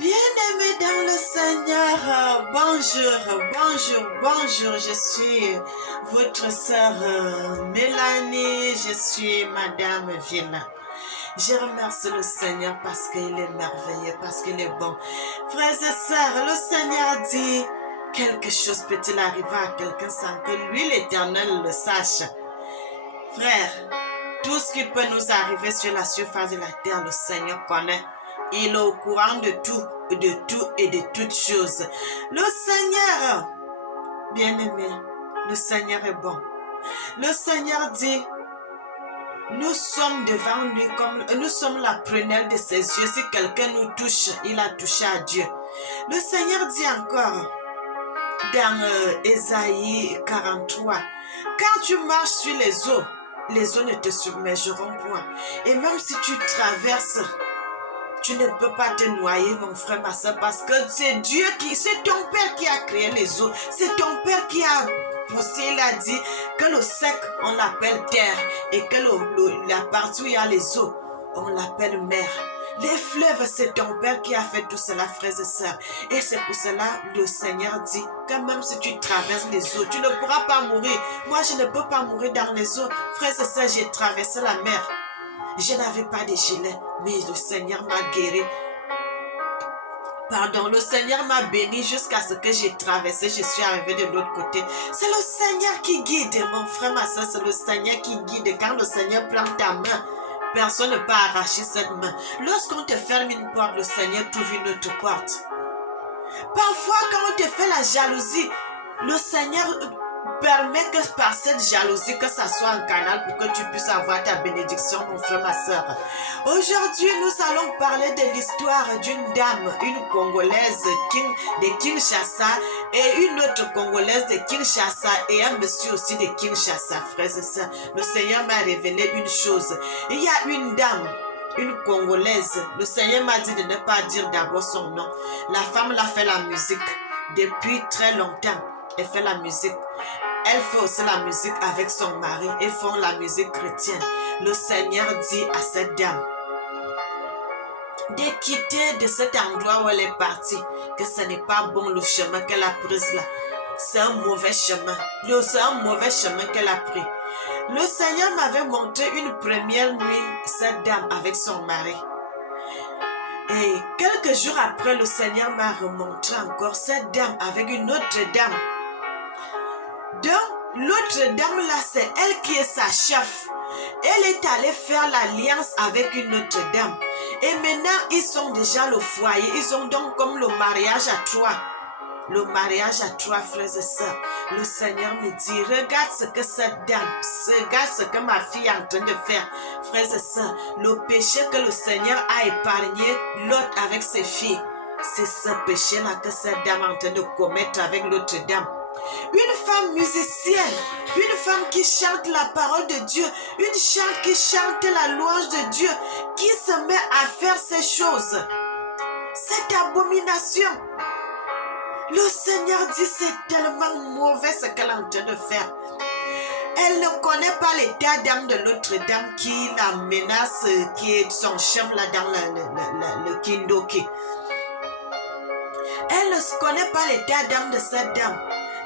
Bien-aimés dans le Seigneur, bonjour, je suis votre sœur Mélanie, je suis Madame Villa. Je remercie le Seigneur parce qu'il est merveilleux, parce qu'il est bon. Frères et sœurs, le Seigneur dit, quelque chose peut-il arriver à quelqu'un sans que lui, l'Éternel, le sache. Frère, tout ce qui peut nous arriver sur la surface de la terre, le Seigneur connaît. Il est au courant de tout et de toutes choses. Le Seigneur, bien-aimé, le Seigneur est bon. Le Seigneur dit, nous sommes devant lui comme nous sommes la prunelle de ses yeux. Si quelqu'un nous touche, il a touché à Dieu. Le Seigneur dit encore dans Ésaïe 43, quand tu marches sur les eaux ne te submergeront point. Et même si tu traverses, tu ne peux pas te noyer, mon frère, ma soeur, parce que c'est ton Père qui a créé les eaux. C'est ton Père qui a poussé, il a dit que le sec, on l'appelle terre, et que la partie où il y a les eaux, on l'appelle mer. Les fleuves, c'est ton Père qui a fait tout cela, frères et sœurs. Et c'est pour cela le Seigneur dit que même si tu traverses les eaux, tu ne pourras pas mourir. Moi, je ne peux pas mourir dans les eaux. Frères et sœurs, j'ai traversé la mer. Je n'avais pas de gilet, mais le Seigneur m'a guéri. Pardon, le Seigneur m'a béni jusqu'à ce que j'ai traversé, je suis arrivé de l'autre côté. C'est le Seigneur qui guide, mon frère, ma soeur, c'est le Seigneur qui guide. Quand le Seigneur prend ta main, personne ne peut arracher cette main. Lorsqu'on te ferme une porte, le Seigneur trouve une autre porte. Parfois, quand on te fait la jalousie, le Seigneur permet que par cette jalousie, que ça soit un canal pour que tu puisses avoir ta bénédiction, mon frère, ma soeur. Aujourd'hui, nous allons parler de l'histoire d'une dame, une Congolaise de Kinshasa et une autre Congolaise de Kinshasa et un monsieur aussi de Kinshasa, frères et sœurs. Le Seigneur m'a révélé une chose. Il y a une dame, une Congolaise. Le Seigneur m'a dit de ne pas dire d'abord son nom. La femme l'a fait la musique depuis très longtemps. Elle fait la musique. Elle fait aussi la musique avec son mari. Ils font la musique chrétienne. Le Seigneur dit à cette dame de quitter de cet endroit où elle est partie, que ce n'est pas bon le chemin qu'elle a pris là. C'est un mauvais chemin. C'est un mauvais chemin qu'elle a pris. Le Seigneur m'avait montré une première nuit cette dame avec son mari. Et quelques jours après, le Seigneur m'a remontré encore cette dame avec une autre dame. Donc, l'autre dame là, c'est elle qui est sa chef. Elle est allée faire l'alliance avec une autre dame. Et maintenant, ils sont déjà le foyer. Ils ont donc comme le mariage à trois. Le mariage à trois, frères et sœurs. Le Seigneur me dit, regarde ce que cette dame, regarde ce que ma fille est en train de faire. Frères et sœurs, le péché que le Seigneur a épargné l'autre avec ses filles, c'est ce péché-là que cette dame est en train de commettre avec l'autre dame. Une femme musicienne, une femme qui chante la parole de Dieu, qui chante la louange de Dieu, qui se met à faire ces choses. Cette abomination. Le Seigneur dit c'est tellement mauvais ce qu'elle est en train de faire. Elle ne connaît pas l'état d'âme de l'autre dame qui la menace, qui est son chef là dans le Kindoki. Elle ne connaît pas l'état d'âme de cette dame.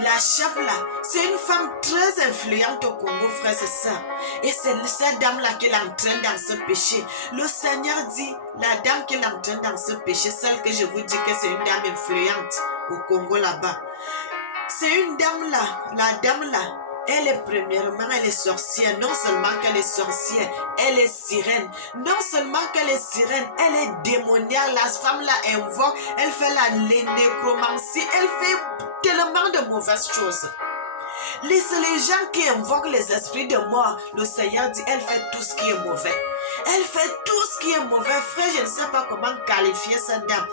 La chef là, c'est une femme très influente au Congo, frères et sœurs. Et c'est cette dame-là qui l'entraîne dans ce péché. Le Seigneur dit, la dame qui l'entraîne dans ce péché, celle que je vous dis que c'est une dame influente au Congo là-bas. C'est une dame là, la dame là, elle est premièrement, elle est sorcière. Non seulement qu'elle est sorcière, elle est sirène. Non seulement qu'elle est sirène, elle est démoniaque. La femme là invoque, elle fait la nécromancie, elle fait tellement de mauvaises choses. Les gens qui invoquent les esprits de mort, le Seigneur dit, elle fait tout ce qui est mauvais. Elle fait tout ce qui est mauvais. Frère, je ne sais pas comment qualifier cette dame.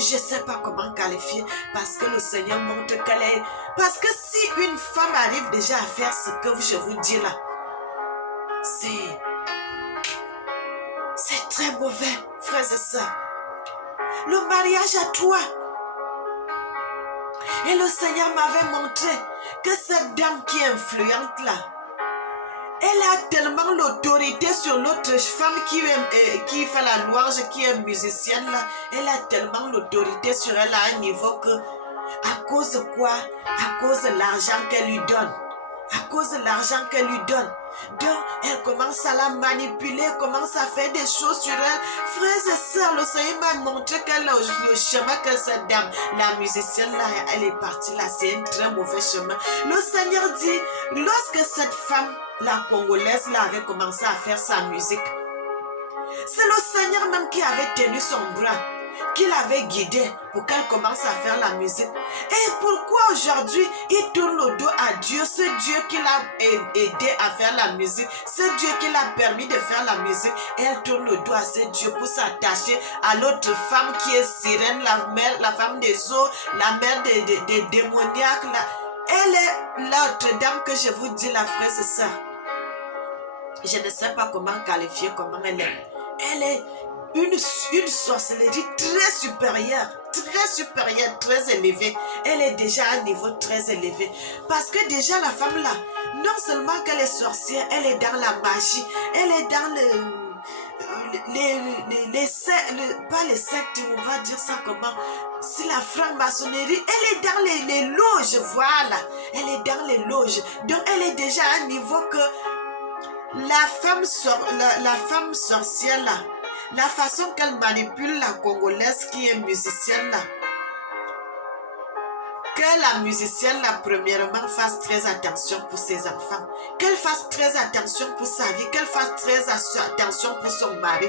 Je ne sais pas comment qualifier parce que le Seigneur montre qu'elle est... Parce que si une femme arrive déjà à faire ce que je vous dis là, c'est très mauvais, frères et sœurs. Le mariage à trois. Et le Seigneur m'avait montré que cette dame qui est influente là, Elle a tellement l'autorité sur l'autre femme qui fait la louange, qui est musicienne là. Elle a tellement l'autorité sur elle à un niveau que, à cause de quoi? À cause de l'argent qu'elle lui donne. À cause de l'argent qu'elle lui donne. Donc, elle commence à la manipuler, commence à faire des choses sur elle. Frères et sœurs, le Seigneur m'a montré que le chemin que cette dame, la musicienne là, elle est partie là, c'est un très mauvais chemin. Le Seigneur dit, lorsque cette femme, la Congolaise là, avait commencé à faire sa musique, c'est le Seigneur même qui avait tenu son bras, qui l'avait guidée pour qu'elle commence à faire la musique. Et pourquoi aujourd'hui il tourne le dos à Dieu, ce Dieu qui l'a aidé à faire la musique, ce Dieu qui l'a permis de faire la musique, et elle tourne le dos à ce Dieu pour s'attacher à l'autre femme qui est sirène, la femme des eaux, la mère des démoniaques. Elle est l'autre dame que je vous dis, la frère et sœur. Je ne sais pas comment qualifier, comment elle est. Elle est une sorcellerie très supérieure, très élevée. Elle est déjà à un niveau très élevé. Parce que déjà la femme là, non seulement qu'elle est sorcière, elle est dans la magie, elle est dans pas les sectes, on va dire ça comment, c'est la franc-maçonnerie, elle est dans les loges, voilà, elle est dans les loges. Donc elle est déjà à un niveau que la femme sorcière là, la façon qu'elle manipule la Congolaise qui est musicienne là, que la musicienne là, premièrement, fasse très attention pour ses enfants, qu'elle fasse très attention pour sa vie, qu'elle fasse très attention pour son mari,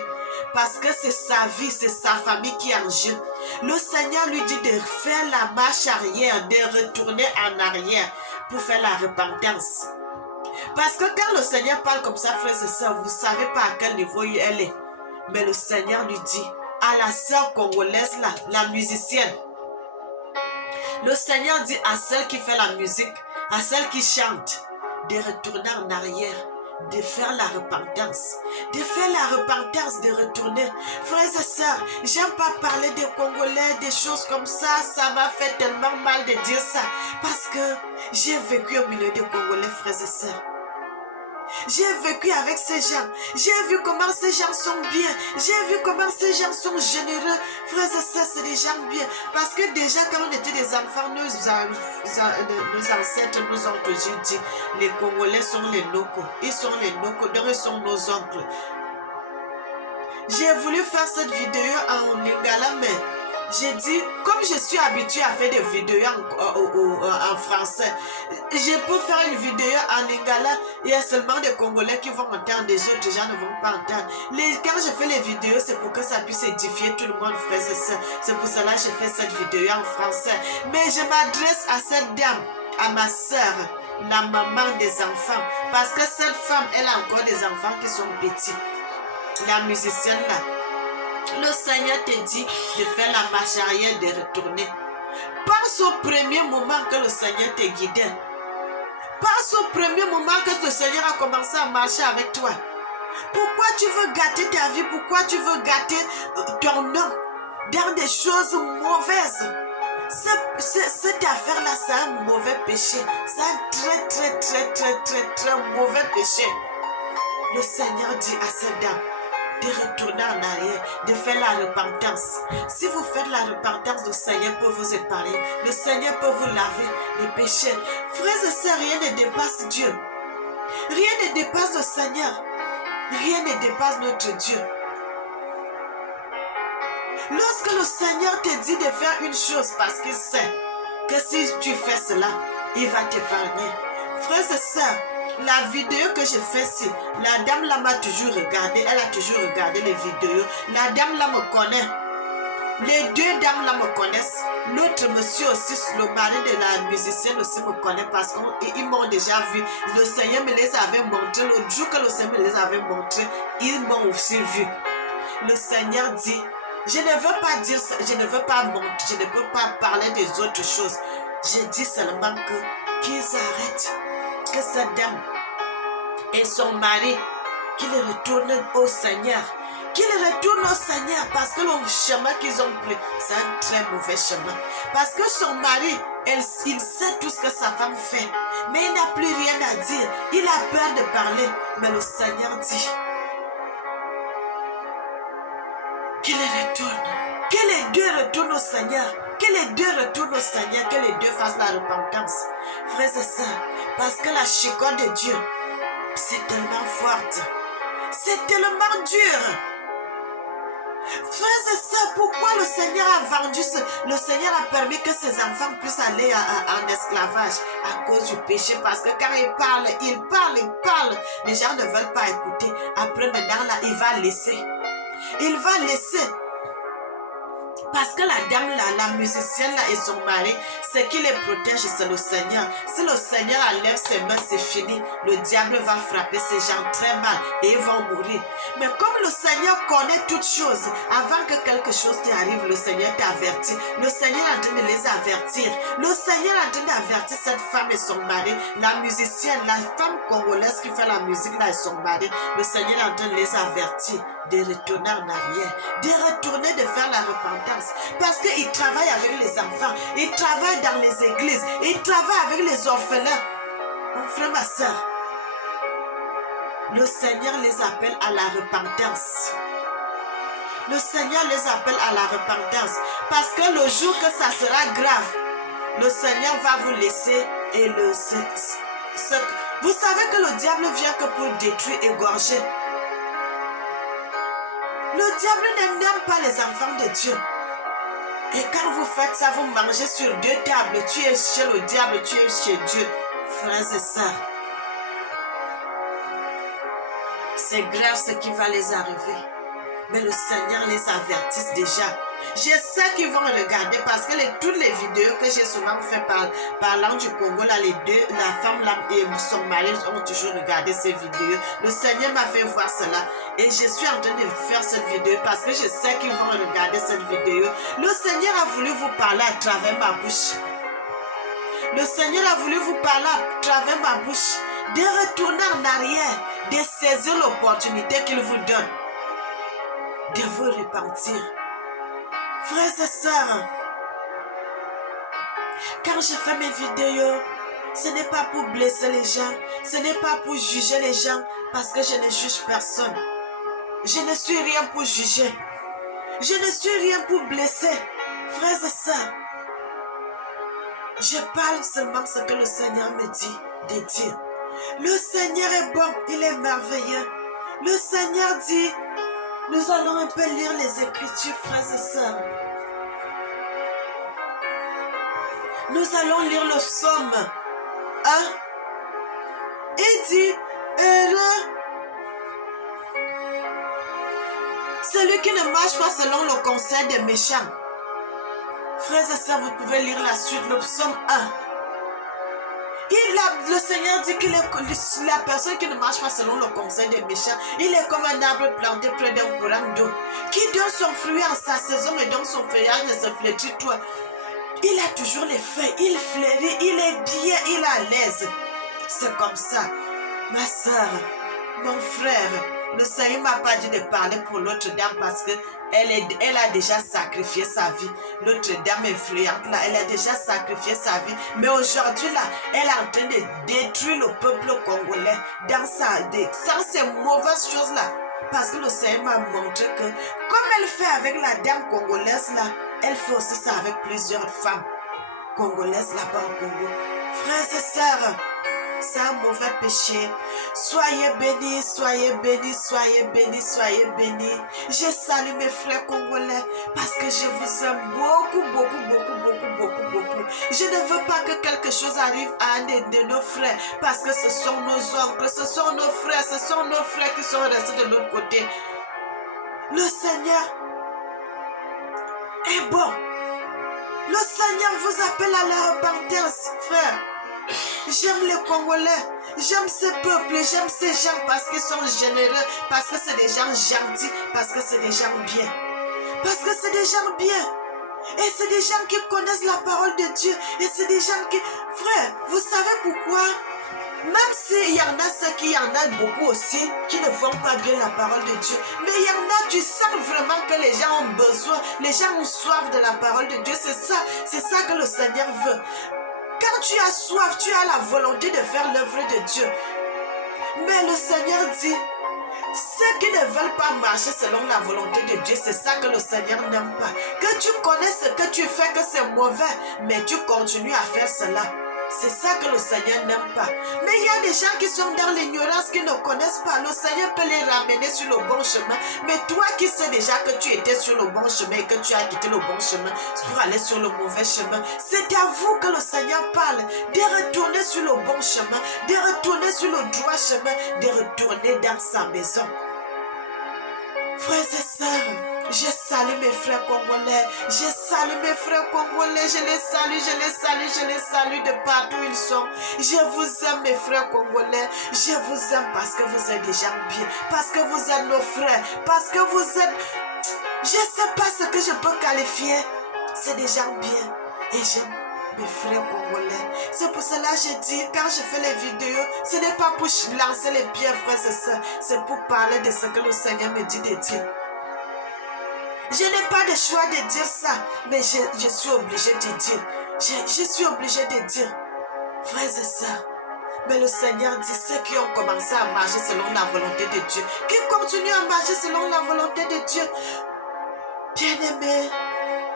parce que c'est sa vie, c'est sa famille qui est en jeu. Le Seigneur lui dit de faire la marche arrière, de retourner en arrière pour faire la repentance. Parce que quand le Seigneur parle comme ça, frères et sœurs, vous ne savez pas à quel niveau elle est. Mais le Seigneur lui dit, à la sœur congolaise là, la musicienne, le Seigneur dit à celle qui fait la musique, à celle qui chante, de retourner en arrière, de faire la repentance, de retourner. Frères et sœurs, j'aime pas parler des Congolais, des choses comme ça m'a fait tellement mal de dire ça, parce que j'ai vécu au milieu des Congolais, frères et sœurs. J'ai vécu avec ces gens. J'ai vu comment ces gens sont bien. J'ai vu comment ces gens sont généreux. Frères et sœurs, c'est des gens bien. Parce que déjà, quand on était des enfants, nos ancêtres, nos oncles, j'ai dit, les Congolais sont les Noko. Ils sont les Noko, donc ils sont nos oncles. J'ai voulu faire cette vidéo en lingala, mais j'ai dit, comme je suis habituée à faire des vidéos en français, je peux faire une vidéo en lingala, il y a seulement des Congolais qui vont entendre, des autres gens ne vont pas entendre. Quand je fais les vidéos, c'est pour que ça puisse édifier tout le monde, frères et sœurs. C'est pour cela que je fais cette vidéo en français. Mais je m'adresse à cette dame, à ma sœur, la maman des enfants, parce que cette femme, elle a encore des enfants qui sont petits. La musicienne là, le Seigneur te dit de faire la marche arrière, de retourner. Pense au premier moment que le Seigneur te guidait. Pense au premier moment que le Seigneur a commencé à marcher avec toi. Pourquoi tu veux gâter ta vie? Pourquoi tu veux gâter ton nom dans des choses mauvaises? Cette affaire-là, c'est un mauvais péché. C'est un très mauvais péché. Le Seigneur dit à cette dame de retourner en arrière, de faire la repentance. Si vous faites la repentance, le Seigneur peut vous épargner. Le Seigneur peut vous laver les péchés. Frères et sœurs, rien ne dépasse Dieu. Rien ne dépasse le Seigneur. Rien ne dépasse notre Dieu. Lorsque le Seigneur te dit de faire une chose parce qu'il sait que si tu fais cela, il va t'épargner. Frères et sœurs, la vidéo que je fais ici, la dame là m'a toujours regardé, elle a toujours regardé les vidéos. La dame là me connaît. Les deux dames là me connaissent. L'autre monsieur aussi, le mari de la musicienne aussi me connaît parce qu'ils m'ont déjà vu. Le Seigneur me les avait montrés. L'autre jour que le Seigneur me les avait montrés, ils m'ont aussi vu. Le Seigneur dit, je ne veux pas dire ça, je ne veux pas montrer, je ne peux pas parler des autres choses. Je dis seulement qu'ils arrêtent. Que cette dame et son mari, qu'ils retournent au Seigneur. Qu'ils retournent au Seigneur parce que le chemin qu'ils ont pris, c'est un très mauvais chemin. Parce que son mari, il sait tout ce que sa femme fait. Mais il n'a plus rien à dire. Il a peur de parler. Mais le Seigneur dit qu'il retourne. Que les deux retournent au Seigneur. Que les deux retournent au Seigneur. Que les deux fassent la repentance. Frères et sœurs, parce que la chicane de Dieu, c'est tellement forte. C'est tellement dur. Frères et sœurs, pourquoi le Seigneur a vendu le Seigneur a permis que ses enfants puissent aller en esclavage à cause du péché? Parce que quand il parle, les gens ne veulent pas écouter. Après maintenant là, il va laisser. Parce que la dame là, la musicienne là et son mari, ce qui les protège, c'est le Seigneur. Si le Seigneur enlève ses mains, c'est fini. Le diable va frapper ces gens très mal et ils vont mourir. Mais comme le Seigneur connaît toutes choses, avant que quelque chose t'arrive, le Seigneur t'avertit. Le Seigneur est en train de les avertir. Le Seigneur est en train d'avertir cette femme et son mari, la musicienne, la femme congolaise qui fait la musique là et son mari. Le Seigneur est en train de les avertir de retourner en arrière, de retourner, de faire la repentance. Parce qu'il travaille avec les enfants, il travaille dans les églises, il travaille avec les orphelins. Mon frère, ma soeur, le Seigneur les appelle à la repentance. Le Seigneur les appelle à la repentance. Parce que le jour que ça sera grave, le Seigneur va vous laisser et vous savez que le diable vient que pour détruire, égorger. Le diable n'aime pas les enfants de Dieu. Et quand vous faites ça, vous mangez sur deux tables. Tu es chez le diable, tu es chez Dieu. Frères et sœurs, c'est grave ce qui va les arriver. Mais le Seigneur les avertisse déjà. Je sais qu'ils vont regarder parce que toutes les vidéos que j'ai souvent fait parlant du Congo, là, la femme là, et son mari ont toujours regardé ces vidéos. Le Seigneur m'a fait voir cela. Et je suis en train de faire cette vidéo parce que je sais qu'ils vont regarder cette vidéo. Le Seigneur a voulu vous parler à travers ma bouche. Le Seigneur a voulu vous parler à travers ma bouche. De retourner en arrière, de saisir l'opportunité qu'il vous donne. De vous repentir. Frères et sœurs, quand je fais mes vidéos, ce n'est pas pour blesser les gens, ce n'est pas pour juger les gens, parce que je ne juge personne. Je ne suis rien pour juger. Je ne suis rien pour blesser. Frères et sœurs, je parle seulement ce que le Seigneur me dit de dire. Le Seigneur est bon, il est merveilleux. Le Seigneur dit, nous allons un peu lire les Écritures, frères et sœurs. Nous allons lire le psaume 1. Il dit, heureux celui qui ne marche pas selon le conseil des méchants. Frères et sœurs, vous pouvez lire la suite, le psaume 1. Le Seigneur dit qu'il est la personne qui ne marche pas selon le conseil des méchants. Il est comme un arbre planté près d'un courant d'eau, qui donne son fruit en sa saison et donc son feuillage ne se flétrit pas. Il a toujours les feuilles, il fleurit, il est bien, il est à l'aise. C'est comme ça. Ma soeur, mon frère, le Seigneur ne m'a pas dit de parler pour l'autre dame parce que elle a déjà sacrifié sa vie. L'autre dame influente là, elle a déjà sacrifié sa vie. Mais aujourd'hui là, elle est en train de détruire le peuple congolais dans ces mauvaises choses là. Parce que le Seigneur m'a montré que comme elle fait avec la dame congolaise là, elle fait aussi ça avec plusieurs femmes congolaises là-bas au Congo. Frères et sœurs, c'est un mauvais péché. Soyez bénis, soyez bénis, soyez bénis, soyez bénis. Je salue mes frères congolais parce que je vous aime beaucoup, beaucoup, beaucoup, beaucoup, beaucoup, beaucoup. Je ne veux pas que quelque chose arrive à un de nos frères parce que ce sont nos oncles, ce sont nos frères qui sont restés de l'autre côté. Le Seigneur est bon. Le Seigneur vous appelle à la repentance, frère. J'aime les Congolais, j'aime ce peuple, j'aime ces gens parce qu'ils sont généreux, parce que c'est des gens gentils, parce que c'est des gens bien. Parce que c'est des gens bien. Et c'est des gens qui connaissent la parole de Dieu. Et c'est des gens qui... Frère, vous savez pourquoi? Même s'il y en a ceux qui y en a beaucoup aussi, qui ne font pas bien la parole de Dieu. Mais il y en a, tu sens vraiment que les gens ont besoin, les gens ont soif de la parole de Dieu. C'est ça que le Seigneur veut. Quand tu as soif, tu as la volonté de faire l'œuvre de Dieu. Mais le Seigneur dit, ceux qui ne veulent pas marcher selon la volonté de Dieu, c'est ça que le Seigneur n'aime pas. Que tu connais ce que tu fais, que c'est mauvais, mais tu continues à faire cela. C'est ça que le Seigneur n'aime pas. Mais il y a des gens qui sont dans l'ignorance, qui ne connaissent pas. Le Seigneur peut les ramener sur le bon chemin. Mais toi qui sais déjà que tu étais sur le bon chemin et que tu as quitté le bon chemin pour aller sur le mauvais chemin, c'est à vous que le Seigneur parle. De retourner sur le bon chemin, de retourner sur le droit chemin, de retourner dans sa maison. Frères et sœurs, je salue mes frères congolais, je salue mes frères congolais, je les salue de partout où ils sont. Je vous aime mes frères congolais, je vous aime parce que vous êtes des gens bien, parce que vous êtes nos frères, parce que vous êtes, je ne sais pas ce que je peux qualifier, c'est des gens bien et j'aime mes frères congolais. C'est pour cela que je dis, quand je fais les vidéos, ce n'est pas pour lancer les pierres, frères et sœurs, c'est pour parler de ce que le Seigneur me dit de dire. Je n'ai pas de choix de dire ça, mais je suis obligée de dire. Je suis obligée de dire, frères et sœurs, mais le Seigneur dit, ceux qui ont commencé à marcher selon la volonté de Dieu, qui continuent à marcher selon la volonté de Dieu, bien-aimés,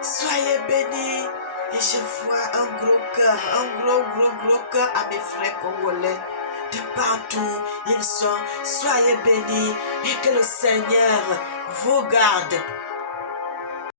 soyez bénis. Et je vois un gros cœur, un gros cœur à mes frères congolais. De partout ils sont, soyez bénis et que le Seigneur vous garde.